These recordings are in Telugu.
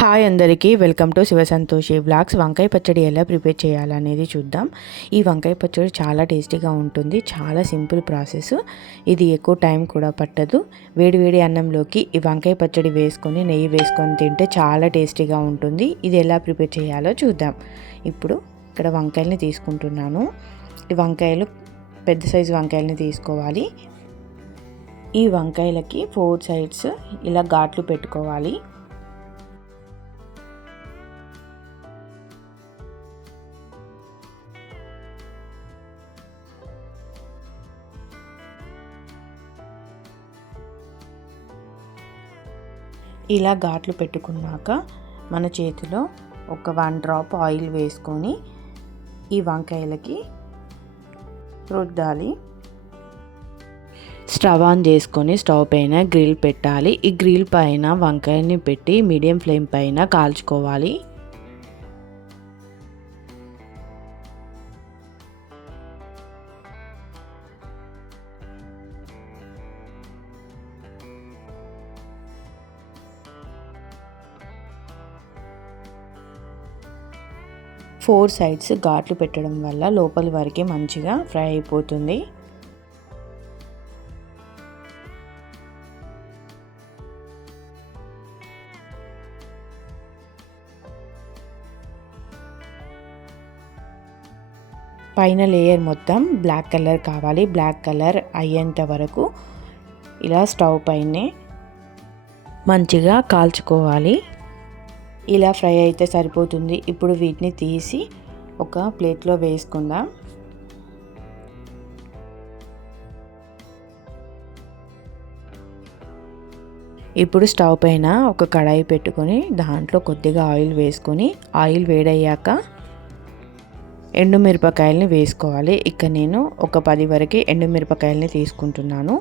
హాయ్ అందరికీ welcome to Shiva Santoshi vlogs. వంకాయ పచ్చడి ఎలా ప్రిపేర్ చేయాలనేది చూద్దాం. ఈ వంకాయ పచ్చడి చాలా టేస్టీగా ఉంటుంది చాలా సింపుల్ ప్రాసెస్. ఇది ఎక్కువ టైం కూడా పట్టదు. వేడివేడి అన్నంలోకి ఈ వంకాయ పచ్చడి వేసుకొని నెయ్యి వేసుకొని తింటే చాలా టేస్టీగా ఉంటుంది. ఇది ఎలా ప్రిపేర్ చేయాలో చూద్దాం. ఇప్పుడు ఇక్కడ వంకాయల్ని తీసుకుంటున్నాను. ఈ వంకాయలు పెద్ద సైజు వంకాయలని తీసుకోవాలి. ఈ వంకాయలకి ఫోర్ సైడ్స్ ఇలా ఘాట్లు పెట్టుకోవాలి. ఇలా ఘాట్లు పెట్టుకున్నాక మన చేతిలో ఒక వన్ డ్రాప్ ఆయిల్ వేసుకొని ఈ వంకాయలకి రుద్దాలి స్టవ్ ఆన్ చేసుకొని స్టవ్ పైన గ్రిల్ పెట్టాలి. ఈ గ్రిల్ పైన వంకాయని పెట్టి మీడియం ఫ్లేమ్ పైన కాల్చుకోవాలి. ఫోర్ సైడ్స్ ఘాట్లు పెట్టడం వల్ల లోపలి వరకే మంచిగా ఫ్రై అయిపోతుంది. పైన లేయర్ మొత్తం బ్లాక్ కలర్ కావాలి. బ్లాక్ కలర్ అయ్యేంత వరకు ఇలా స్టవ్ పైనే మంచిగా కాల్చుకోవాలి. ఇలా ఫ్రై అయితే సరిపోతుంది. ఇప్పుడు వీటిని తీసి ఒక ప్లేట్లో వేసుకుందాం. ఇప్పుడు స్టవ్ పైన ఒక కడాయి పెట్టుకొని దాంట్లో కొద్దిగా ఆయిల్ వేసుకొని ఆయిల్ వేడయ్యాక ఎండుమిరపకాయలని వేసుకోవాలి. ఇక నేను ఒక పది వరకు ఎండుమిరపకాయలని తీసుకుంటున్నాను.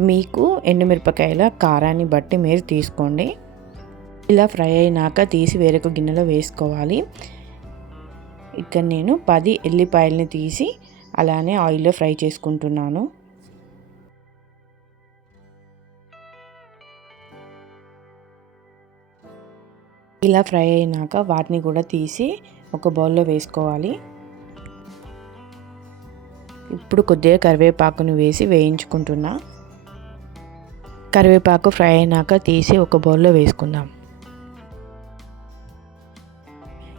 మీకు ఎండుమిరపకాయల కారాన్ని బట్టి మీరు తీసుకోండి. ఇలా ఫ్రై అయినాక తీసి వేరొక గిన్నెలో వేసుకోవాలి. ఇక్కడ నేను పది ఎల్లిపాయలని తీసి అలానే ఆయిల్లో ఫ్రై చేసుకుంటున్నాను. ఇలా ఫ్రై అయినాక వాటిని కూడా తీసి ఒక బౌల్లో వేసుకోవాలి. ఇప్పుడు కొద్దిగా కరివేపాకును వేసి వేయించుకుంటున్నా. కరివేపాకు ఫ్రై అయినాక తీసి ఒక బౌల్లో వేసుకుందాం.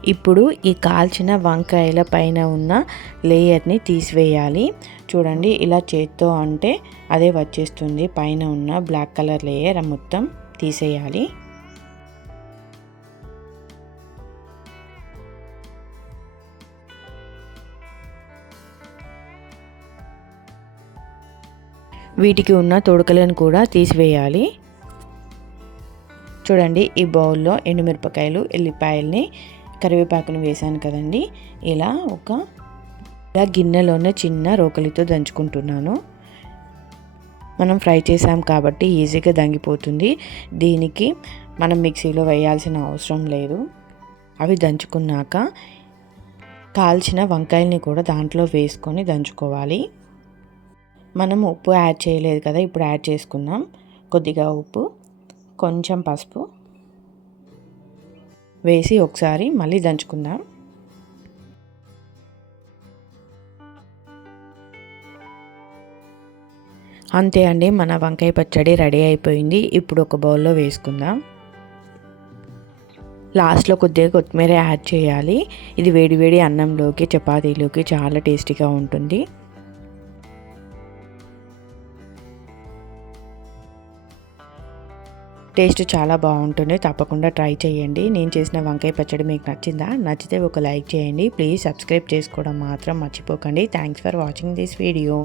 ఇప్పుడు ఈ కాల్చిన వంకాయల పైన ఉన్న లేయర్ని తీసివేయాలి. చూడండి ఇలా చేత్తో అంటే అదే వచ్చేస్తుంది. పైన ఉన్న బ్లాక్ కలర్ లేయర్ మొత్తం తీసేయాలి. వీటికి ఉన్న తొడకలను కూడా తీసివేయాలి. చూడండి ఈ బౌల్లో ఎండుమిరపకాయలు ఎల్లిపాయల్ని కరివేపాకును వేసాను కదండి. ఇలా ఒక ఇలా గిన్నెలోనే చిన్న రోకలితో దంచుకుంటున్నాను. మనం ఫ్రై చేసాం కాబట్టి ఈజీగా దంగిపోతుంది. దీనికి మనం మిక్సీలో వేయాల్సిన అవసరం లేదు. అవి దంచుకున్నాక కాల్చిన వంకాయల్ని కూడా దాంట్లో వేసుకొని దంచుకోవాలి. మనం ఉప్పు యాడ్ చేయలేదు కదా ఇప్పుడు యాడ్ చేసుకున్నాం కొద్దిగా ఉప్పు కొంచెం పసుపు వేసి ఒకసారి మళ్ళీ దంచుకుందాం. అంతే అండి మన వంకాయ పచ్చడి రెడీ అయిపోయింది. ఇప్పుడు ఒక బౌల్లో వేసుకుందాం. లాస్ట్లో కొద్దిగా కొత్తిమీర యాడ్ చేయాలి. ఇది వేడివేడి అన్నంలోకి చపాతీలోకి చాలా టేస్టీగా ఉంటుంది. టేస్ట్ చాలా బాగుంటుంది తప్పకుండా ట్రై చేయండి. నేను చేసిన వంకాయ పచ్చడి మీకు నచ్చిందా? నచ్చితే ఒక లైక్ చేయండి. ప్లీజ్ సబ్స్క్రైబ్ చేసుకోవడం మాత్రం మర్చిపోకండి. Thanks for watching this video.